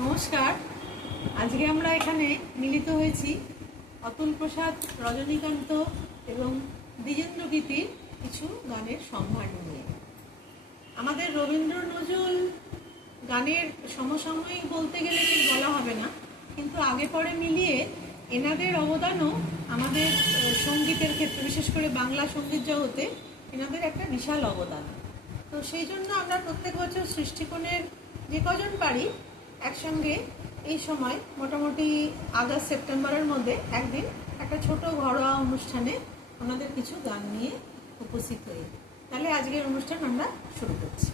নমস্কার। আজকে আমরা এখানে মিলিত হয়েছি অতুল প্রসাদ, রজনীকান্ত এবং দ্বিজেন্দ্র গীতির কিছু গানের সম্ভার নিয়ে। আমাদের রবীন্দ্র নজরুল গানের সমসাময়িক বলতে গেলে ঠিক বলা হবে না, কিন্তু আগে পরে মিলিয়ে এনাদের অবদানও আমাদের সঙ্গীতের ক্ষেত্রে, বিশেষ করে বাংলা সংগীত জগতে এনাদের একটা বিশাল অবদান। তো সেই জন্য আমরা প্রত্যেক বছর সৃষ্টিকোণের যে কজন পারি একসঙ্গে এই সময় মোটামুটি আগস্ট, সেপ্টেম্বরের মধ্যে একদিন একটা ছোট ঘরোয়া অনুষ্ঠানে ওনাদের কিছু গান নিয়ে উপস্থিত হই। তাহলে আজকের অনুষ্ঠান আমরা শুরু করছি।